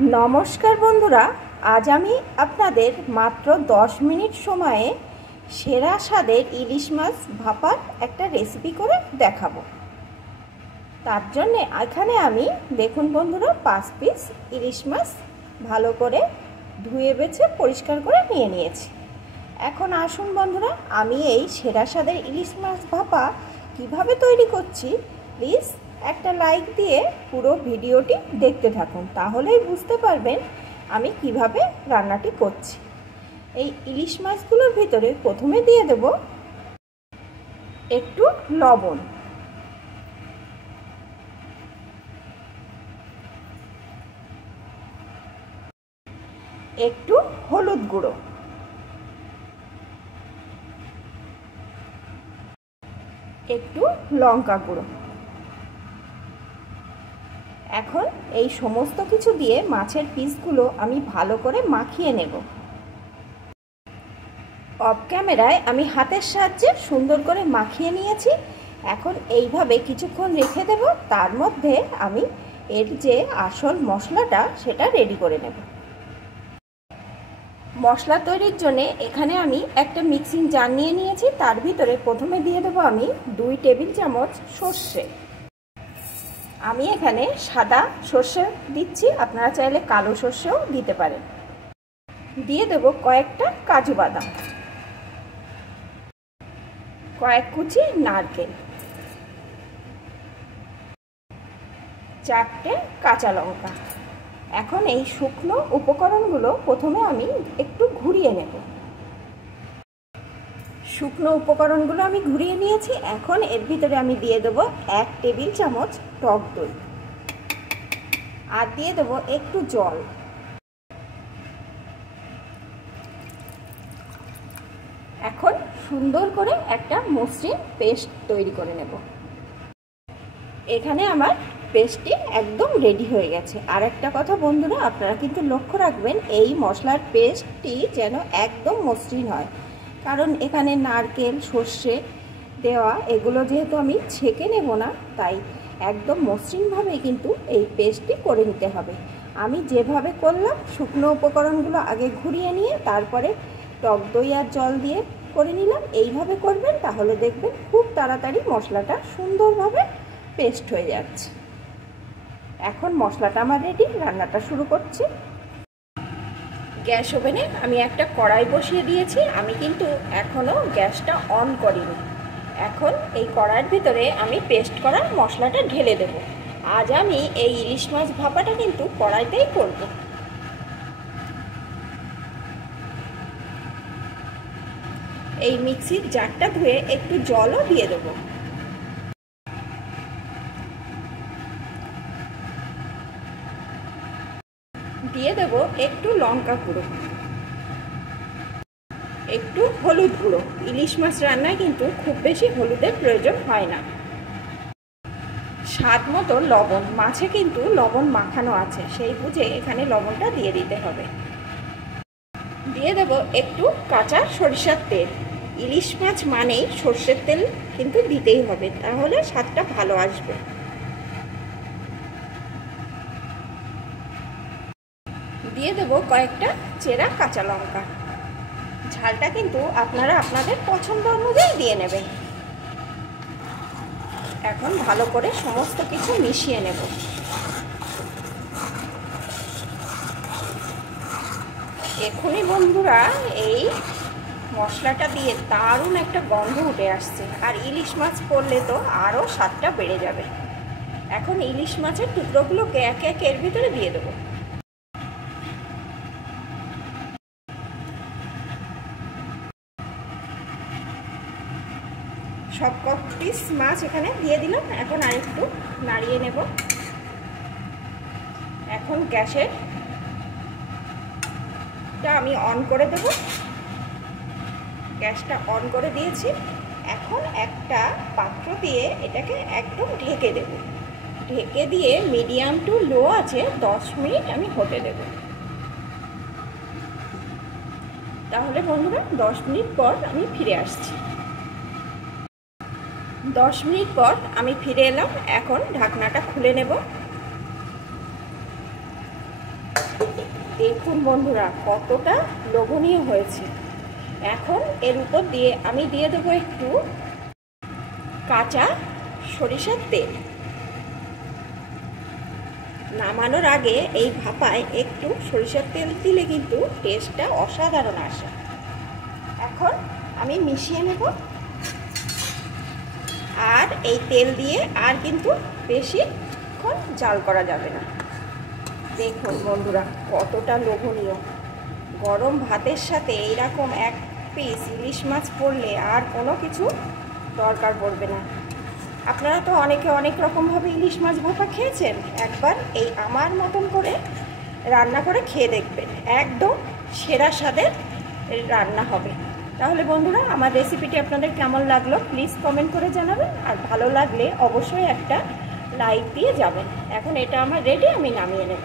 नमस्कार बंधुरा आज आमी आपनादेर मात्र 10 मिनट समये सेरा स्वादेर इलिश माछ भापार एकटा रेसिपि करे देखाबो। तार जन्य एखाने आमी देखुन बंधुरा 5 पिस इलिश माछ भालो करे धुए बेছে परिष्कार करे निये निয়েছি। এখন আসুন বন্ধুরা আমি এই সেরা স্বাদের ইলিশ মাছ ভাপা কিভাবে তৈরি করছি প্লিজ একটা লাইক দিয়ে পুরো ভিডিওটি দেখতে থাকুন, তাহলেই বুঝতে পারবেন আমি কিভাবে রান্নাটি করছি। এই ইলিশ মাছগুলোর ভিতরে প্রথমে দিয়ে দেব একটু লবণ, একটু হলুদ গুঁড়ো, একটু লঙ্কা গুঁড়ো। এখন এই সমস্ত কিছু দিয়ে মাছের পিসগুলো আমি ভালো করে মাখিয়ে নেব। অফ ক্যামেরায় আমি হাতের সাহায্যে সুন্দর করে মাখিয়ে নিয়েছি। এখন এইভাবে কিছুক্ষণ রেখে দেব, তার মধ্যে আমি এর যে আসল মশলাটা সেটা রেডি করে নেব। মশলা তৈরির জন্য এখানে আমি একটা মিক্সিং জার নিয়ে নিয়েছি, তার ভিতরে প্রথমে দিয়ে দেব আমি 2 টেবিল চামচ সর্ষে। আমি এখানে সাদা সর্ষে দিচ্ছি, আপনারা চাইলে কালো সর্ষেও দিতে পারেন। দিয়ে দেব কয়েকটা কাজু বাদাম, কয়েক কুচি নারকেল, 4টে কাঁচা লঙ্কা। এখন এই শুকনো উপকরণগুলো প্রথমে আমি একটু ঘুরিয়ে নেব। শুকনো উপকরণগুলো আমি ঘুরিয়ে নিয়েছি। এখন এর ভিতরে আমি দিয়ে দেব 1 টেবিল চামচ টক দই আর দিয়ে দেব একটু জল। এখন সুন্দর করে একটা মসৃণ পেস্ট তৈরি করে নেব। এখানে আমার পেস্টটি একদম রেডি হয়ে গেছে। আর একটা কথা বন্ধুরা, আপনারা কিন্তু লক্ষ্য রাখবেন এই মশলার পেস্টটি যেন একদম মসৃণ হয়, কারণ এখানে নারকেল সর্ষে দেওয়া, এগুলো যেহেতু আমি ছেঁকে নেব না, তাই একদম মসৃণভাবে কিন্তু এই পেস্টটি করে নিতে হবে। আমি যেভাবে করলাম শুকনো উপকরণগুলো আগে ঘুরিয়ে নিয়ে তারপরে টক দই আর জল দিয়ে করে নিলাম, এইভাবে করবেন, তাহলে দেখবেন খুব তাড়াতাড়ি মশলাটা সুন্দরভাবে পেস্ট হয়ে যাচ্ছে। এখন মশলাটা আমার রেডি, রান্নাটা শুরু করছি। গ্যাস ওভেনে আমি একটা কড়াই বসিয়ে দিয়েছি, আমি কিন্তু এখনও গ্যাসটা অন করিনি। এখন এই কড়াইয়ের ভিতরে আমি পেস্ট করা মশলাটা ঢেলে দেব। আজ আমি এই ইলিশ মাছ ভাপাটা কিন্তু কড়াইতেই করব। এই মিক্সির জারটা ধুয়ে একটু জলও দিয়ে দেব। দিয়ে দেব একটু লঙ্কা গুঁড়ো, একটু হলুদ গুঁড়ো। ইলিশ মাছ রান্নায় কিন্তু খুব বেশি হলুদের প্রয়োজন হয় না। স্বাদ মতো লবণ, মাছে কিন্তু লবণ মাখানো আছে, সেই বুঝে এখানে লবণটা দিয়ে দিতে হবে। দিয়ে দেব একটু কাঁচা সরিষার তেল। ইলিশ মাছ মানেই সর্ষের তেল কিন্তু দিতেই হবে, তাহলে স্বাদটা ভালো আসবে। দিয়ে দেব কয়েকটা চেরা কাঁচা লঙ্কা। ঝালটা কিন্তু আপনারা আপনাদের পছন্দ অনুযায়ী দিয়ে নেবেন। এখন ভালো করে সমস্ত কিছু মিশিয়ে নেব। এখনই বন্ধুরা এই মশলাটা দিয়ে দারুণ একটা গন্ধ উঠে আসছে, আর ইলিশ মাছ পড়লে তো আরও স্বাদটা বেড়ে যাবে। এখন ইলিশ মাছের টুকরোগুলোকে একে একে এর ভিতরে দিয়ে দেবো। সব পিস মাছ এখানে দিয়ে দিলাম। এখন আরেকটু নাড়িয়ে নেব। এখন গ্যাসটা আমি অন করে দেব। গ্যাসটা অন করে দিয়েছি। এখন একটা পাত্র দিয়ে এটাকে একদম ঢেকে দেব। ঢেকে দিয়ে মিডিয়াম টু লো আছে 10 মিনিট আমি হতে দেব। তাহলে বন্ধুরা 10 মিনিট পর আমি ফিরে আসছি। 10 মিনিট পর আমি ফিরে এলাম। এখন ঢাকনাটা খুলে নেব। দেখুন বন্ধুরা কতটা লোভনীয় হয়েছে। এখন এর উপর দিয়ে আমি দিয়ে দেবো একটু কাঁচা সরিষার তেল। নামানোর আগে এই ভাপায় একটু সরিষার তেল দিলে কিন্তু টেস্টটা অসাধারণ আসে। এখন আমি মিশিয়ে নেব। আর এই তেল দিয়ে আর কিন্তু বেশিক্ষণ জাল করা যাবে না। দেখুন বন্ধুরা কতটা লোভনীয়। গরম ভাতের সাথে এইরকম এক পিস ইলিশ মাছ পড়লে আর কোনো কিছু দরকার পড়বে না। আপনারা তো অনেকে অনেক রকমভাবে ইলিশ মাছ ভাপা খেয়েছেন, একবার এই আমার মতন করে রান্না করে খেয়ে দেখবেন, একদম সেরা স্বাদের রান্না হবে। তাহলে বন্ধুরা আমার রেসিপিটি আপনাদের কেমন লাগলো প্লিজ কমেন্ট করে জানাবেন, আর ভালো লাগলে অবশ্যই একটা লাইক দিয়ে যাবেন। এখন এটা আমার রেডি, আমি নামিয়ে নেব।